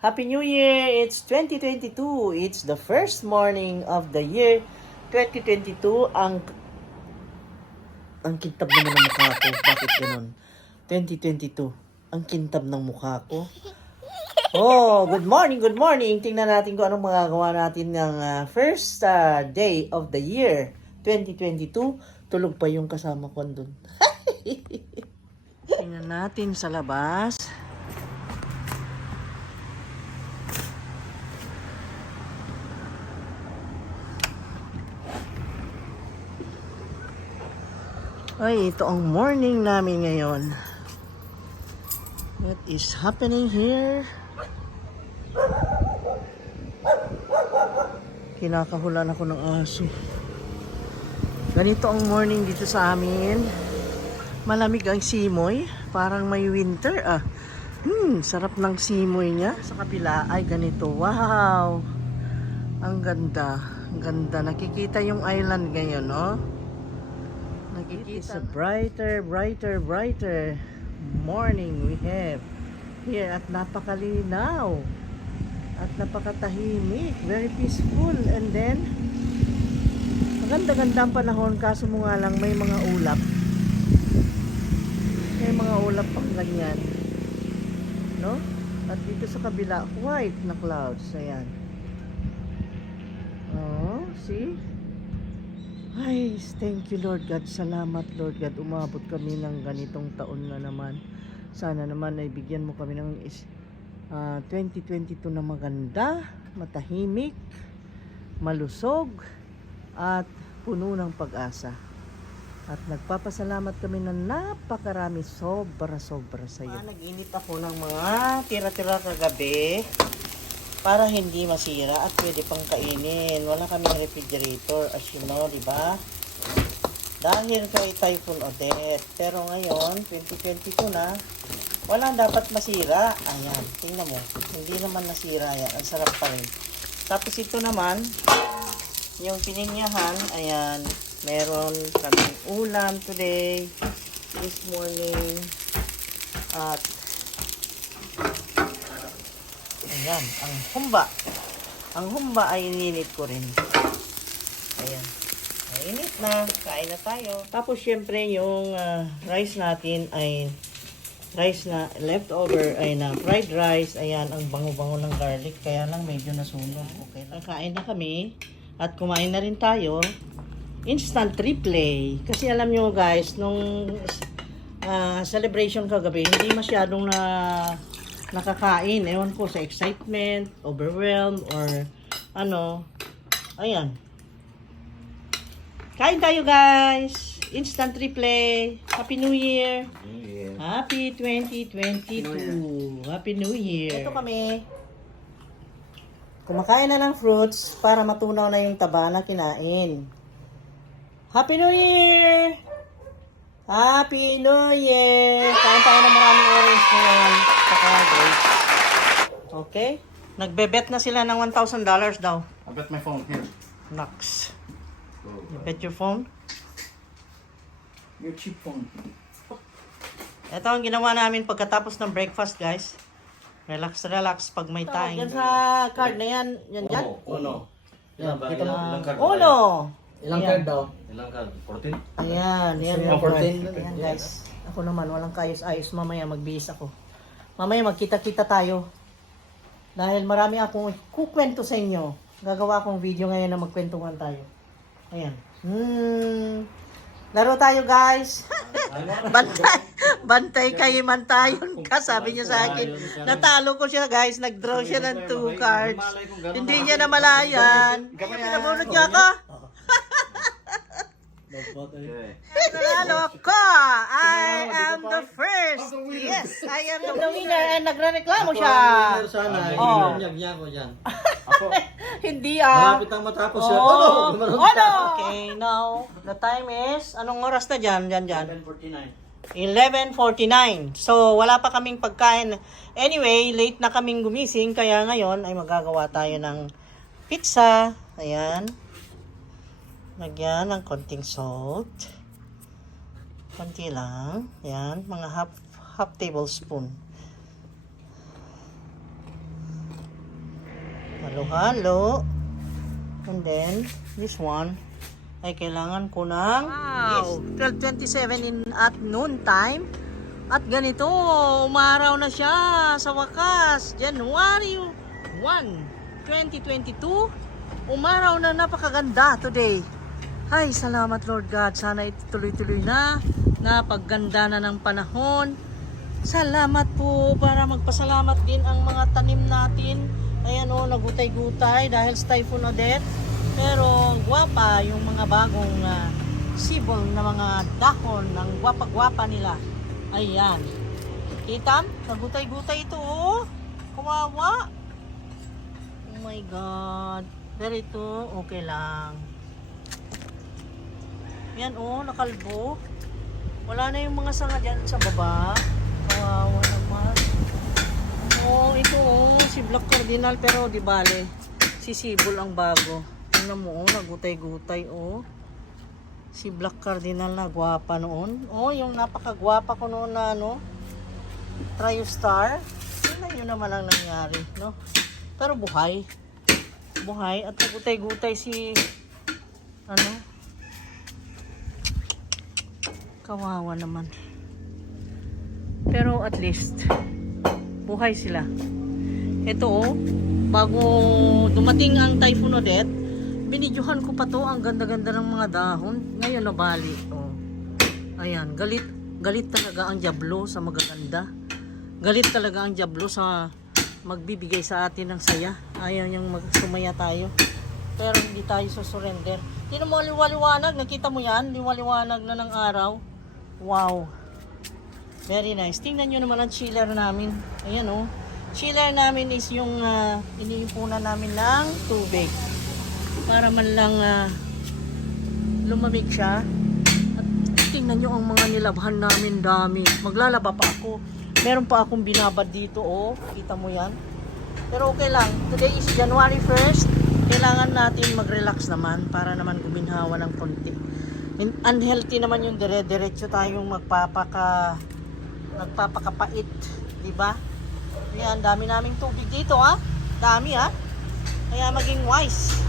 Happy New Year! It's 2022. It's the first morning of the year 2022. Ang kintab naman ng mukha ko. Bakit ganun? 2022. Ang kintab ng mukha ko. Oh, good morning, good morning. Tingnan natin kung anong magagawa natin ng first day of the year 2022. Tulog pa yung kasama ko dun. Tingnan natin sa labas. Ay, ito ang morning namin ngayon. What is happening here? Kinakahulan ako ng aso. Ganito ang morning dito sa amin. Malamig ang simoy. Parang may winter sarap ng simoy niya. Sa kapila ay ganito. Wow! Ang ganda. Ang ganda. Nakikita yung island ngayon, no? It's a brighter morning we have here at napakalinaw at napakatahimik, very peaceful, and then maganda-ganda ang panahon, kaso mo nga lang may mga ulap pang ganyan, no? At dito sa kabila, white na clouds. Ayan, oh, see? Ay, thank you Lord God. Salamat Lord God. Umabot kami ng ganitong taon na naman. Sana naman ay bigyan mo kami ng 2022 na maganda, matahimik, malusog, at puno ng pag-asa. At nagpapasalamat kami na napakarami, sobra sa iyo. Nag-init ako ng mga tira-tira kagabi para hindi masira at pwede pang kainin. Wala kaming refrigerator, as you know, di ba? Dahil kay Typhoon Odette. Pero ngayon, 2022 na, wala dapat masira. Ayan, tingnan mo. Hindi naman nasira yan. Ang sarap pa rin. Tapos ito naman, yung pininyahan, ayan, meron kaming ulam today, this morning, at ayan, ang humba. Ang humba ay ininit ko rin. Ayan. Mainit na. Kain na tayo. Tapos, syempre, yung rice natin ay rice na leftover ay na fried rice. Ayan, ang bango-bango ng garlic. Kaya lang medyo nasunog. Okay na. Kain na kami. At kumain na rin tayo. Instant replay. Kasi alam nyo guys, nung celebration kagabi, hindi masyadong nakakain. Ewan ko sa excitement, overwhelmed, or ano. Ayan. Kain tayo guys. Instant replay. Happy New Year. Happy 2022. Happy New Year. Ito kami. Kumakain na ng fruits para matunaw na yung taba na kinain. Happy New Year! Happy New Year! Kain tayo ng maraming orange ngayon. Saka grapes. Okay? Nagbe-bet na sila ng $1,000 daw. I bet my phone here. Naks. You bet your phone? Your cheap phone. Ito ang ginawa namin pagkatapos ng breakfast, guys. Relax pag may time. Yan sa card na yan. Yan dyan? Uno. Yan, kita mo. Ilang card? Uno! Ilang card daw? Ilang card? 14? Ayan, yan. Gusto niya 14? Ayan, guys. Ako naman, walang kayos-ayos. Mamaya magbihis ako. Mamaya magkita-kita tayo. Dahil marami akong kukwento sa inyo. Gagawa akong video ngayon na magkwentuhan tayo. Ayan. Laro tayo, guys. Bantay kayo man tayo. Sabi niya sa akin. Natalo ko siya, guys. Nag-draw siya ng 2 cards. Hindi niya namalayan. Pinabunod niya ako. Nanalo ako. I am the first. Yes, I am the winner. And nagre-reklamo siya. Sana. Oh. Nyag-nyag ko dyan. Hindi Malapit ang matapos siya. Oh. Ano? Okay, now, the time is, anong oras na dyan? Dyan. 7:49. 11:49. So, wala pa kaming pagkain. Anyway, late na kaming gumising. Kaya ngayon ay magagawa tayo ng pizza. Ayan. Lagyan ng konting salt. Konti lang. Ayan. Mga half tablespoon. halo-halo. And then, this one ay kailangan ko ng 12:27 at noon time. At ganito, umaraw na siya sa wakas. January 1, 2022. Umaraw na, napakaganda today. Ay, salamat Lord God. Sana ituloy-tuloy na. Napagganda na ng panahon. Salamat po, para magpasalamat din ang mga tanim natin. Ayan o, nagutay-gutay dahil sa Typhoon Odette. Pero gwapa yung mga bagong sibol na mga dahon ng gwapa-gwapa nila. Ayan. Kita? Nagutay-gutay ito oh. Kawawa. Oh my God. Pero ito, okay lang. Yan oh, nakalbo. Wala na yung mga sanga dyan sa baba. Kawawa naman. Oh, ito oh, si Black Cardinal, pero di bale. Si Sibol ang bago. Tingnan mo oh, nagutay-gutay oh. Si Black Cardinal na gwapa noon. Oh, yung napakagwapa ko noon na ano, Triostar. Tingnan nyo naman ang nangyari, no? Pero buhay. Buhay at nagutay-gutay si ano, kawawa naman. Pero at least buhay sila. Ito oh, bago dumating ang Typhoon Odette, binidyohan ko pa to, ang ganda-ganda ng mga dahon. Ngayon nabali oh. Ayan, galit talaga ang diablo sa magaganda. Galit talaga ang diablo sa magbibigay sa atin ng saya. Ayaw niyang magsumaya tayo. Pero hindi tayo susurrender. Tingnan mo, liwaliwanag. Nakita mo yan? Liwaliwanag na ng araw. Wow. Very nice. Tingnan nyo naman ang chiller namin. Ayan oh. Chiller namin is yung iniipunan namin ng tubig. Para man lang lumamig siya. At tingnan nyo ang mga nilabhan namin, dami. Maglalaba pa ako. Meron pa akong binabad dito oh. Kita mo yan. Pero okay lang. Today is January 1st. Kailangan natin mag-relax naman para naman guminhawa ng konti. Unhealthy naman yung dire-diretso tayong magpapakapait, di ba? Yan, dami naming tubig dito ha. Dami ha. Kaya maging wise.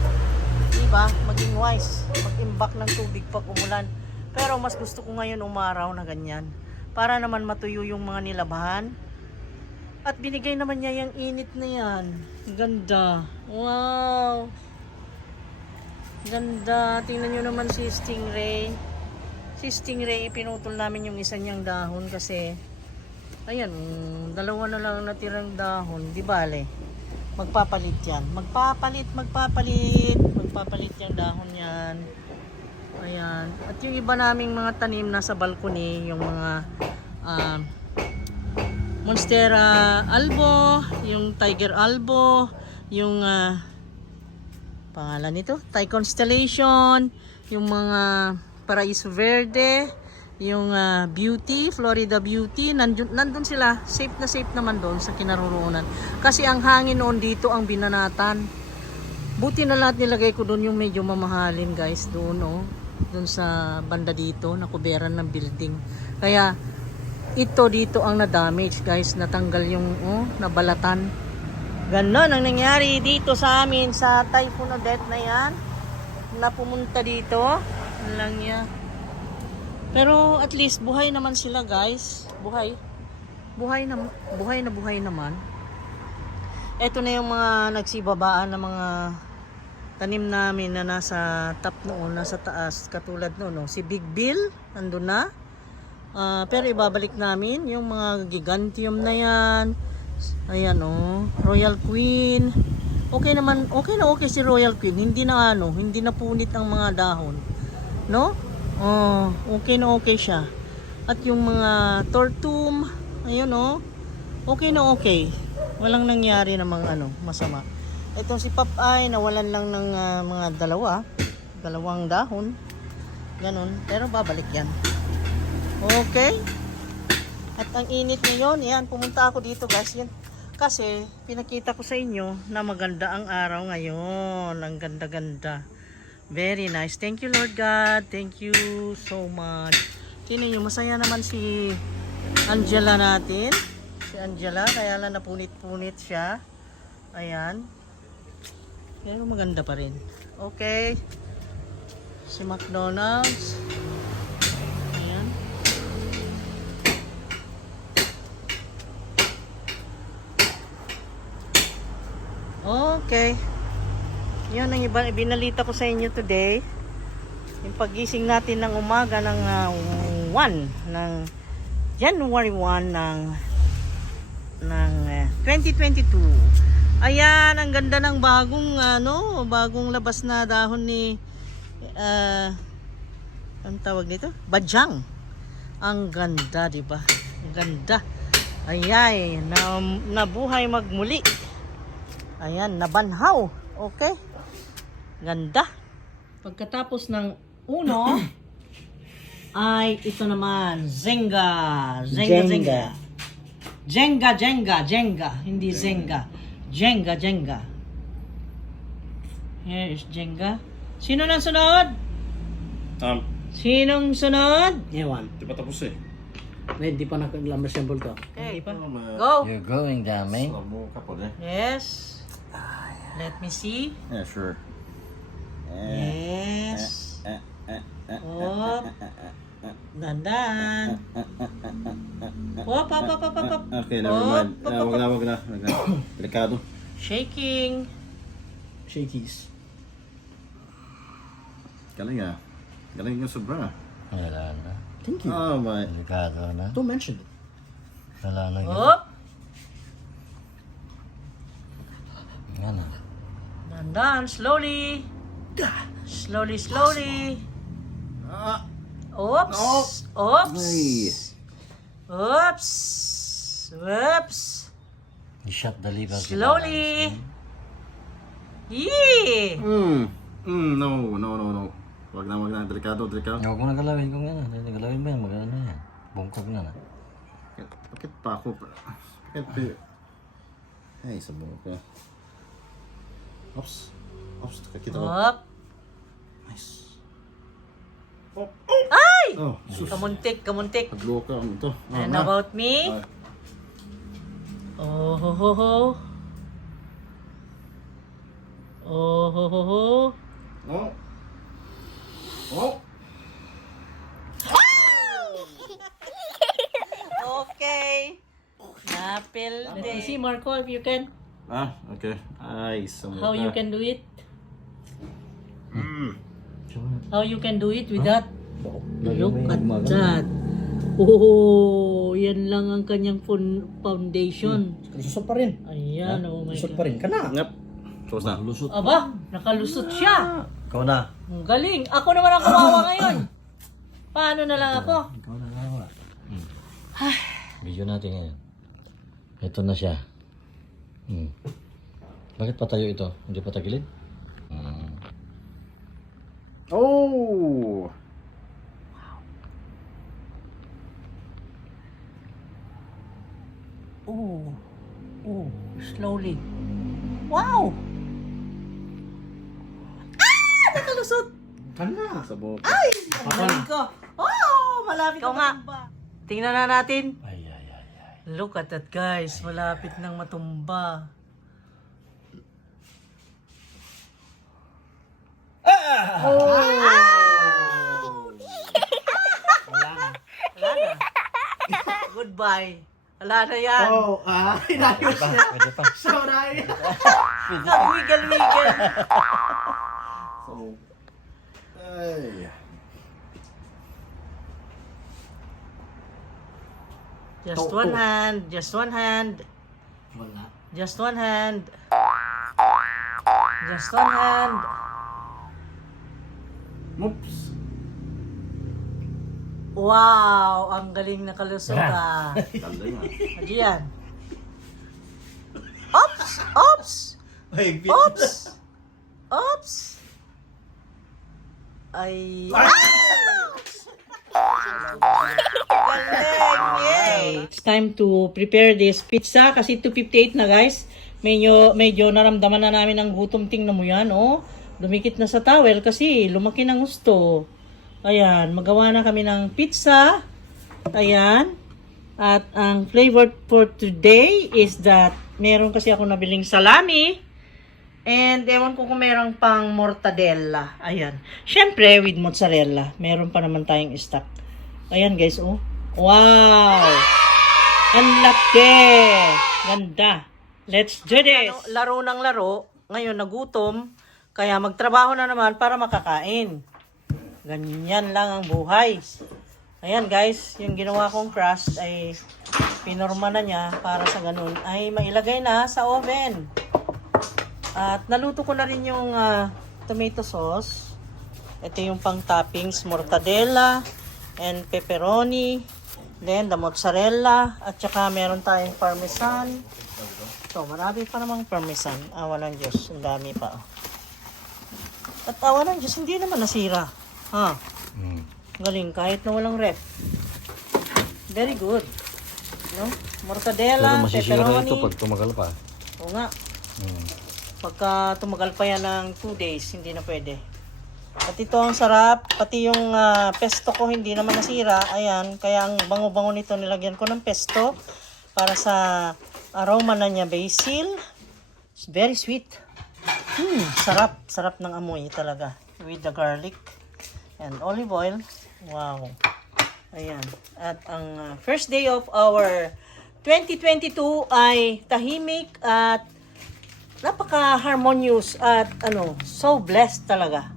Di ba? Maging wise. Mag-imbak ng tubig pag umulan. Pero mas gusto ko ngayon umaraw na ganyan. Para naman matuyo yung mga nilabahan. At binigay naman niya yung init na yan. Ganda. Wow. Ganda. Tingnan nyo naman si Stingray. Si Stingray, pinutol namin yung isa niyang dahon kasi ayan, dalawa na lang natirang dahon. Di bale. Magpapalit yan. Magpapalit yung dahon yan. Ayan. At yung iba naming mga tanim nasa balcony, yung mga Monstera albo, yung Tiger albo, yung pangalan nito, Thai Constellation, yung mga Paraiso Verde, yung Beauty, Florida Beauty, nandun sila, safe na safe naman doon sa kinaroroonan. Kasi ang hangin noon dito ang binanatan. Buti na lahat nilagay ko doon yung medyo mamahalin guys, doon oh, doon sa banda dito, nakuberan ng building. Kaya ito dito ang na-damage guys, natanggal yung nabalatan. Ganon ang nangyari dito sa amin sa Typhoon Odette na yan, na pumunta dito lang niya. Pero at least buhay naman sila guys. Buhay naman. Ito na yung mga nagsibabaan na mga tanim namin na nasa top noon, nasa taas, katulad noon, si Big Bill nandun na. Pero ibabalik namin yung mga gigantium na yan. Ayan Royal Queen. Okay naman, okay na okay si Royal Queen. Hindi na hindi na punit ang mga dahon. No? Okay na okay siya. At yung mga tortum, ayun okay na okay. Walang nangyari namang masama. Itong si Popeye, nawalan lang ng mga dalawang dahon. Ganon. Pero babalik yan. Okay. At ang init ngayon, yan, pumunta ako dito guys. Yan. Kasi pinakita ko sa inyo na maganda ang araw ngayon. Ang ganda-ganda. Very nice. Thank you Lord God. Thank you so much. Tingnan nyo, masaya naman si Angela natin. Si Angela, kaya lang napunit-punit siya. Ayan. Pero maganda pa rin. Okay. Si McDonald's. Ayan. Okay. Yun ang binalita ko sa inyo today. Yung pagising natin ng umaga ng 1 ng January 1 ng 2022. Ayan, ang ganda ng bagong labas na dahon ni ang tawag nito? Badyang. Ang ganda, di ba? Ang ganda. Ayan, nabuhay magmuli. Ayan, nabanhaw. Okay? Ganda. Pagkatapos ng uno, ay ito naman, Zenga. Zenga. Hindi Zenga. Jenga. Here is Jenga. Sino nang sunod? Sinong sunod? Ewan. Di pa tapos eh. Hindi pa nag-assemble to. Okay, Ano, go. You're going down, man. Mo kapod eh. Yes. Let me see. Yeah, sure. Yes. Op. Dandan. Op. Okay, never mind. Wag na. Delikado. Shaking. Shakies. Galing ah. Galing yung sobra. Wala na. Thank you. Oh my. Delikado na. Don't mention it. Wala na. Op. Ano? Dandan. Slowly. Slowly. Ah. Oops. Ay. Oops. You shot the liver. Slowly. Yee. No. Wag na. Delikado. Huwag mo na galawin kung yan. Hindi galawin ba yan? Magana na yan. Bungkog na na. Bakit pa ako? Bakit pa? Ay, sabong ko. Ops. Kakita ko. Op. Nice. Ay! Oh, sus. Kamuntik. Pagloka mo to. And about me? Oh ho ho ho. Oh. Okay. Napilde. See Marco, if you can. Okay. Ay, sabong How you can do it? Mm. How you can do it with that? Look Lagyan mo at yung that. Oh, yan lang ang kanyang foundation. Lusot pa rin. Ayan, oh my Lusot God. pa rin. Kana. Ngap. Tapos na. Lusot. Aba, nakalusot siya. Ikaw na. Ang galing. Ako naman ang kawawa ngayon. Paano na lang ako? Ikaw na gawa. Video natin ngayon. Ito na siya. Bakit patayo ito? Hindi pa tagilid? Oh! Oh, slowly. Wow! Nakalusot! Kana. Sabong. Ang galing ko. Oh, malapit na matumba. Tingnan na natin. Ay. Look at that, guys. Malapit nang matumba. Wala na. Goodbye. Wala na yan. Oh, inayos niya. Pwede pa. Sorry. Wiggle. Sabong. Ay. Just one hand. Wala. Just one hand. Oops. Wow! Ang galing na kalusot ah. Galing ah. Ano yan? Oops! Ay... Galing! Yay! It's time to prepare this pizza kasi 2:58 na guys. Medyo naramdaman na namin ang gutom. Tingnan mo yan, oh. Dumikit na sa towel kasi lumaki ng gusto. Ayan, magawa na kami ng pizza. Ayan. At ang flavor for today is that meron kasi ako nabiling salami. And ewan ko kung meron pang mortadella. Ayan. Syempre, with mozzarella. Meron pa naman tayong stock. Ayan guys, oh. Wow! Ang laki! Ganda. Let's do this! Laro ng laro. Ngayon, nagutom. Kaya magtrabaho na naman para makakain. Ganyan lang ang buhay. Ayan guys, yung ginawa kong crust ay pinorma na niya para sa ganun ay mailagay na sa oven. At naluto ko na rin yung tomato sauce. Ito yung pang toppings, mortadella and pepperoni. Then the mozzarella at saka meron tayong parmesan. So marami pa namang parmesan. Awa ng Diyos, ang dami pa. At awa ng Diyos, hindi naman nasira. Ha? Galing, kahit na walang ref. Very good. No? Mortadella, Pero masisira pepperoni. ito pag tumagal pa. Oo nga. Hmm. Pagka tumagal pa yan ng 2 days, hindi na pwede. At ito ang sarap. Pati yung pesto ko hindi naman nasira. Ayan, kaya ang bango-bango nito nilagyan ko ng pesto para sa aroma na niya, basil. It's very sweet. Sarap. Sarap ng amoy talaga. With the garlic and olive oil. Wow. Ayan. At ang first day of our 2022 ay tahimik at napaka-harmonious at so blessed talaga.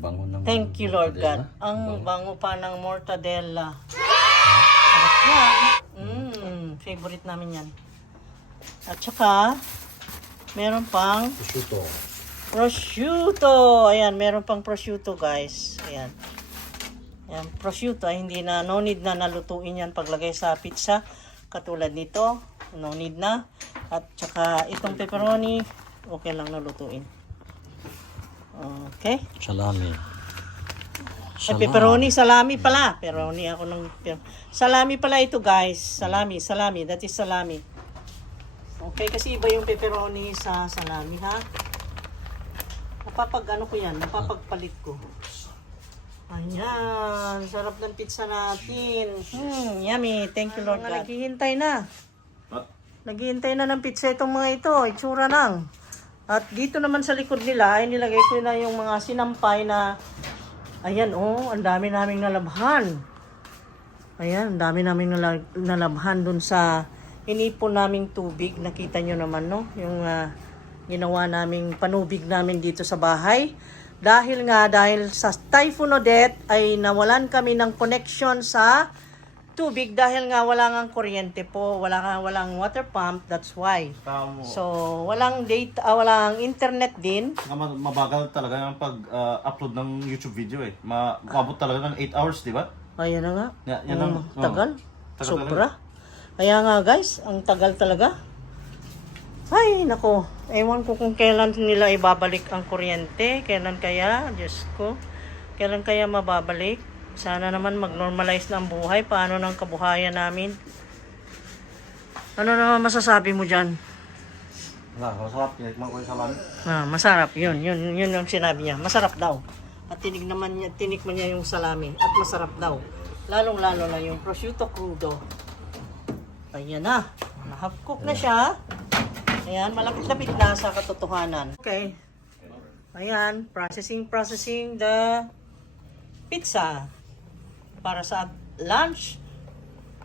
Bango ng Thank you, Lord God. Ang bango pa ng mortadella. Sarap yan. Favorite namin yan. At saka, meron pang prosciutto. Ayan, meron pang prosciutto, guys. Ayan. Ayan, prosciutto ay hindi na, no need na nalutuin yan paglagay sa pizza. Katulad nito, no need na. At saka itong pepperoni, okay lang nalutuin. Okay. Salami. Ay, pepperoni, salami pala. Pepperoni ako ng... Salami pala ito, guys. Salami. That is salami. Okay, kasi iba yung pepperoni sa salami, ha? Napapag-ano ko yan? Napapagpalit ko. Ayan. Sarap ng pizza natin. Yummy. Thank you, Lord God. Naghihintay na. Naghihintay na ng pizza itong mga ito. Itsura lang. At dito naman sa likod nila, ay nilagay ko na yung mga sinampay na, ayan, ang dami naming nalabhan. Ayan, ang dami naming nalabhan dun sa inipon naming tubig. Nakita nyo naman, no? Yung ginawa naming panubig namin dito sa bahay. Dahil sa Typhoon Odette ay nawalan kami ng connection sa tubig dahil nga wala ngang kuryente po, walang water pump, that's why. So, walang data, walang internet din. Mabagal talaga yung pag-upload ng YouTube video eh. Maabot talaga ng 8 hours, di ba? Ayan na nga. Yan ang Tagal. tagal Sobra. Kaya nga guys, ang tagal talaga. Ay, nako. Ewan ko kung kailan nila ibabalik ang kuryente. Kailan kaya? Diyos ko. Kailan kaya mababalik? Sana naman mag-normalize na ang buhay. Paano ng kabuhayan namin? Ano naman masasabi mo dyan? Masarap. Tinikman ko yung salami. Masarap. Yun yung sinabi niya. Masarap daw. At tinikman niya yung salami. At masarap daw. Lalong-lalo na yung prosciutto crudo. Ayan na. Na-half cook na siya. Ayan, malapit-lapit na sa katotohanan. Okay. Ayan, processing the pizza. Para sa lunch.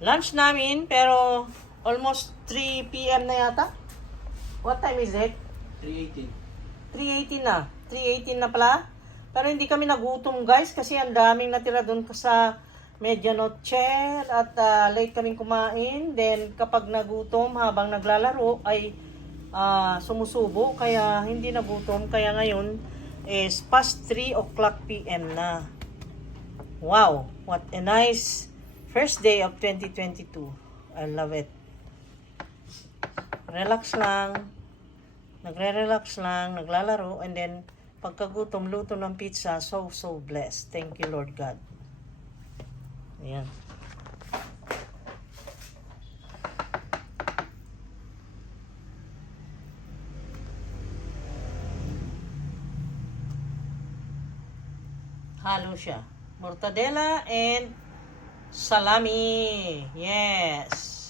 Lunch namin, pero almost 3 p.m. na yata. What time is it? 3:18 na. 3:18 na pala. Pero hindi kami nagutom, guys, kasi ang daming natira doon sa medianoche at late kaming kumain. Then kapag nagutom habang naglalaro ay sumusubo, kaya hindi nagutom. Kaya ngayon is past 3 o'clock p.m. na. Wow, what a nice first day of 2022. I love it. Relax lang. Nagre-relax lang, naglalaro, and then pagkagutom, luto ng pizza. So blessed. Thank you, Lord God. Ayan. Halo siya. Mortadella and salami. Yes.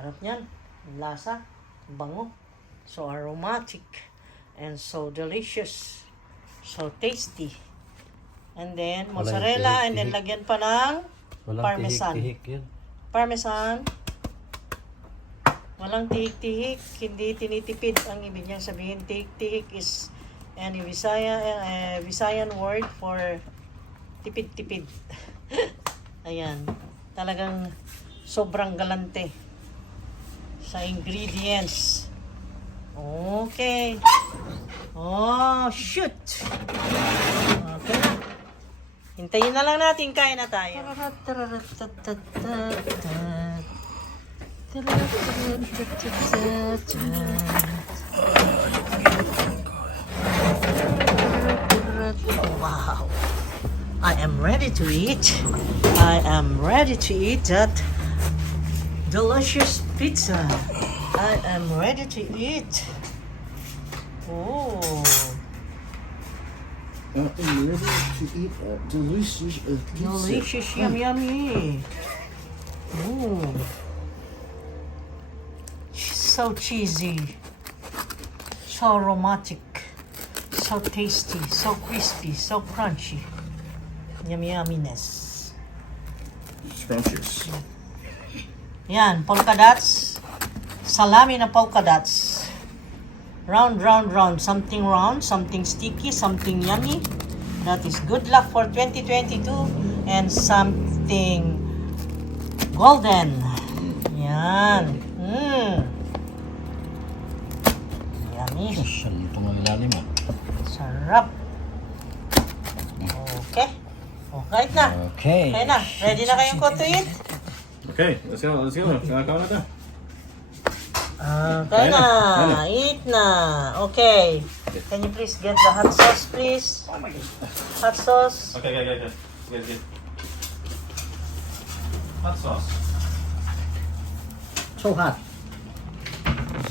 Sarap niyan. Lasa, bango. So aromatic and so delicious. So tasty. And then mozzarella and then lagyan pa ng Walang parmesan. tihik-tihik yan. Parmesan. Walang tihik-tihik, hindi tinitipid. Ang ibig niyang sabihin, tihik-tihik is any Visayan word for tipid-tipid. Ayan. Talagang sobrang galante sa ingredients. Okay. Oh, shoot! Okay na. Hintayin na lang natin, kain na tayo. Wow. I am ready to eat. I am ready to eat that delicious pizza. I am ready to eat. Oh. I'm ready to eat a delicious pizza. Delicious, yummy. Ooh. So cheesy. So aromatic. So tasty. So crispy. So crunchy. Yumminess. Scrumptious. Yan, polka dots. Salami na polka dots. Round, round, round. Something round, something sticky, something yummy. That is good luck for 2022. And something golden. Yan. Yummy. Saan ito ng ilalim ah? Sarap. Okay. Okay na. Okay. Okay na. Ready na kayong to eat? Okay, let's go. Kinakain na tayo. Okay na. Eat na. Okay. Can you please get the hot sauce, please? Oh my God. Hot sauce. Okay. Get. Hot sauce. So hot.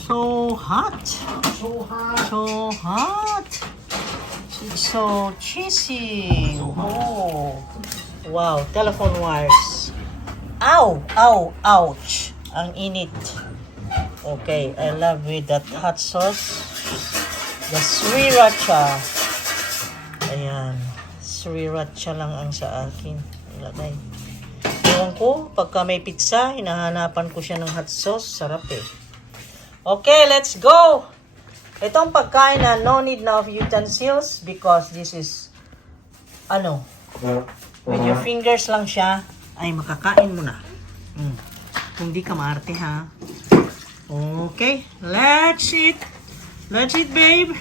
So hot. So hot. So hot. It's so cheesy. Oh. Wow. Telephone wires. Ow! Ow! Ouch! Ang init. Okay. I love with that hot sauce. The sriracha. Ayan. Sriracha lang ang sa akin. Ilagay. Ewan ko, pagka may pizza, hinahanapan ko siya ng hot sauce. Sarap eh. Okay, let's go! Itong pagkain na no need na of utensils because this is, with your fingers lang siya, ay makakain mo na. Kung di ka maarte ha. Okay, let's eat. Let's eat, babe.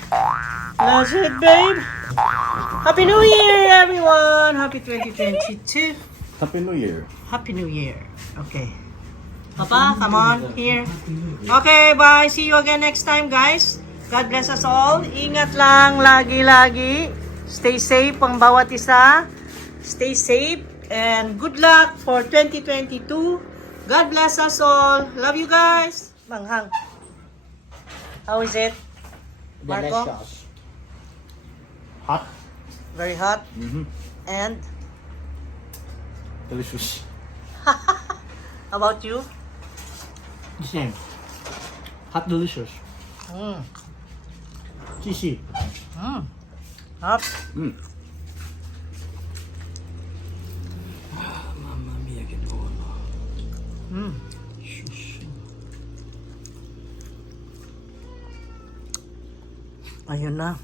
Let's eat, babe. Happy New Year, everyone. Happy 2022. Happy New Year. Happy New Year. Okay. Papa, come on, here. Okay, bye. See you again next time, guys. God bless us all. Ingat lang, lagi-lagi. Stay safe ang bawat isa. Stay safe. And good luck for 2022. God bless us all. Love you guys. Manghang. How is it? Marco? Delicious. Hot. Very hot. Mm-hmm. And Delicious. how about you? The same. Hot delicious. Mm. Cheesy. Hot. Mamma mia, che buono. Ayun na.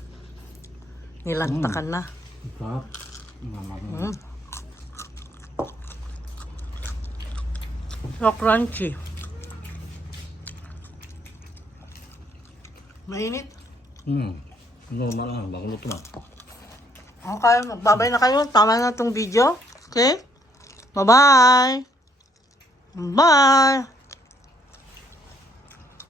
Nilantakan na. Sarap. Mamma mia. So crunchy. Mainit. Normal lang, bago luto na. Okay, magbabay na kayo. Tama na itong video. Okay? Bye-bye. Bye.